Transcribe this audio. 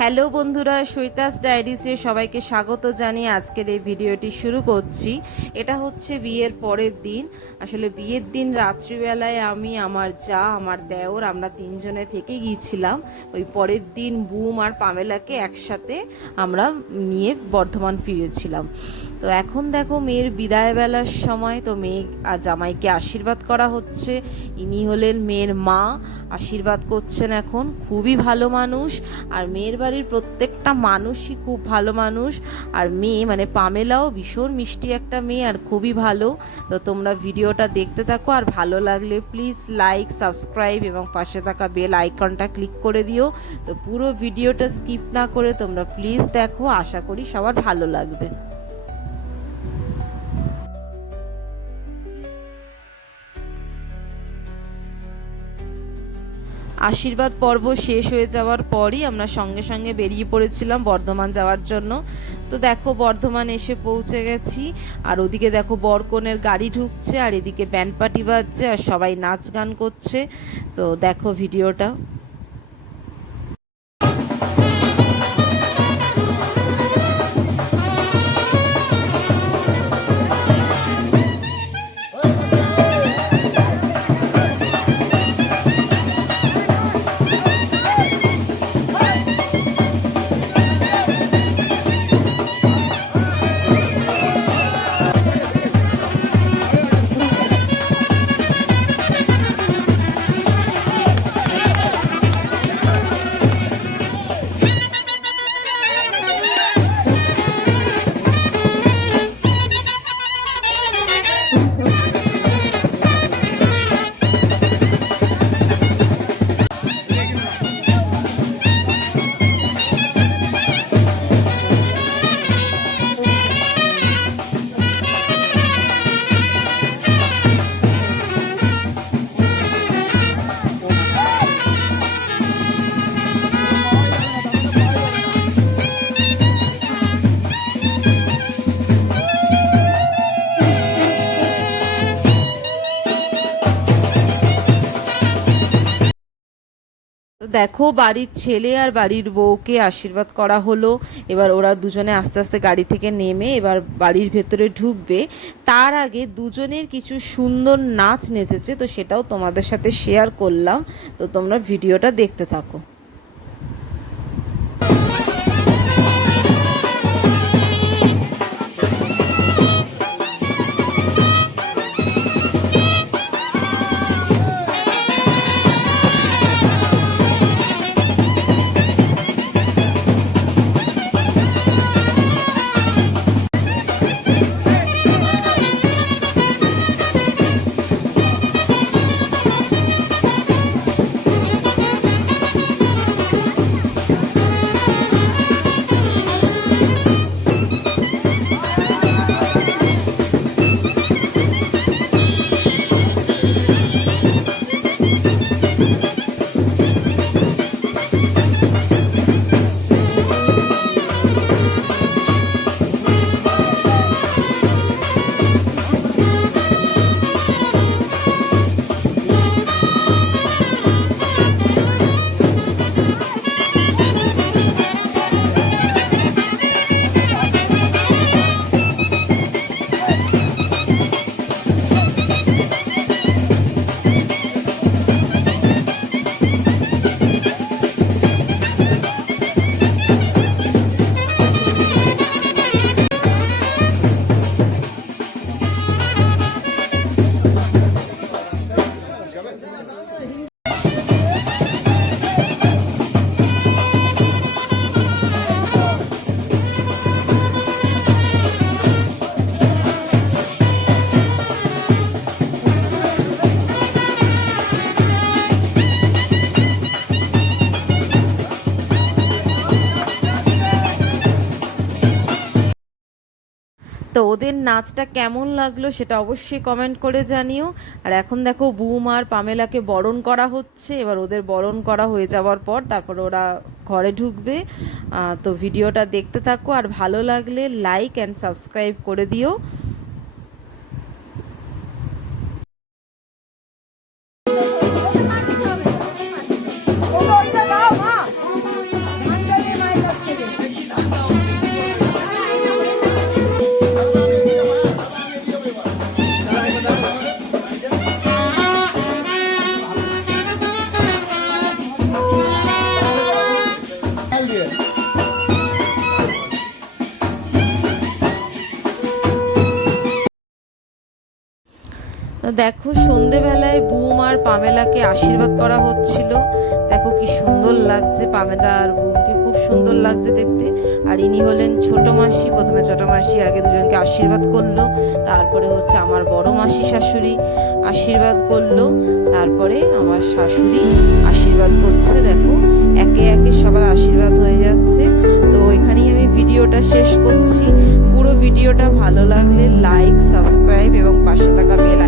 Hello বন্ধুরা সৈতাস ডায়েরিসে সবাইকে স্বাগত জানিয়ে আজকের এই ভিডিওটি শুরু করছি। এটা হচ্ছে বিয়ের পরের দিন। আসলে বিয়ের দিন রাত্রিবেলায় আমি, আমার যা, আমার দেওর, আমরা তিনজনে থেকে গিয়েছিলাম। ওই পরের দিন বুম আর পামেলাকে একসাথে আমরা নিয়ে বর্ধমান ফিরেছিলাম। তো এখন দেখো মেয়ের বিদায়বেলার সময়, তো মেয়ে আর জামাইকে আশীর্বাদ করা হচ্ছে। ইনি হলেন মেয়ের মা, আশীর্বাদ করছেন এখন। খুবই ভালো মানুষ। আর মেয়ের বাড়ির প্রত্যেকটা মানুষই খুব ভালো মানুষ। আর মেয়ে মানে পামেলাও ভীষণ মিষ্টি একটা মেয়ে আর খুবই ভালো। তো তোমরা ভিডিওটা দেখতে থাকো আর ভালো লাগলে প্লিজ লাইক সাবস্ক্রাইব এবং পাশে থাকা বেল আইকনটা ক্লিক করে দিও। তো পুরো ভিডিওটা স্কিপ না করে তোমরা প্লিজ দেখো। আশা করি সবার ভালো লাগবে। আশীর্বাদ পর্ব শেষ হয়ে যাওয়ার পরই আমরা সঙ্গে সঙ্গে বেরিয়ে পড়েছিলাম বর্ধমান যাওয়ার জন্য। তো দেখো, বর্ধমান এসে পৌঁছে গেছি। আর ওদিকে দেখো, বরকনের গাড়ি ঢুকছে, আর এদিকে ব্যান্ড পার্টি বাজছে, আর সবাই নাচ গান করছে। তো দেখো ভিডিওটা। দেখো, বাড়ির ছেলে আর বাড়ির বউকে আশীর্বাদ করা হলো। এবার ওরা দুজনে আস্তে আস্তে গাড়ি থেকে নেমে এবার বাড়ির ভেতরে ঢুকবে। তার আগে দুজনের কিছু সুন্দর নাচ নেচেছে, তো সেটাও তোমাদের সাথে শেয়ার করলাম। তো তোমরা ভিডিওটা দেখতে থাকো। তো ওদের নাচটা কেমন লাগল সেটা অবশ্যই কমেন্ট করে জানিও। আর এখন দেখো বুম আর পামেলাকে বরণ করা হচ্ছে। এবার ওদের বরণ করা হয়ে যাওয়ার পর তারপর ওরা ঘরে ঢুকবে। তো ভিডিওটা দেখতে থাকো। আর ভালো লাগলে লাইক অ্যান্ড সাবস্ক্রাইব করে দিও। দেখো, সন্ধেবেলায় বুম আর পামেলাকে আশীর্বাদ করা হচ্ছিল। দেখো কি সুন্দর লাগছে পামেলা আর বুমকে, খুব সুন্দর লাগছে দেখতে। আর ইনি হলেন ছোট মাসি, প্রথমে ছোট মাসি আগে দুজনকে আশীর্বাদ করল। তারপরে হচ্ছে আমার বড় মাসি শাশুড়ি আশীর্বাদ করল। তারপরে আমার শাশুড়ি আশীর্বাদ করছে, দেখো। একে একে সবার আশীর্বাদ হয়ে যাচ্ছে। তো এখানেই আমি ভিডিওটা শেষ করছি। পুরো ভিডিওটা ভালো লাগলে লাইক সাবস্ক্রাইব এবং পাশে থাকা বেল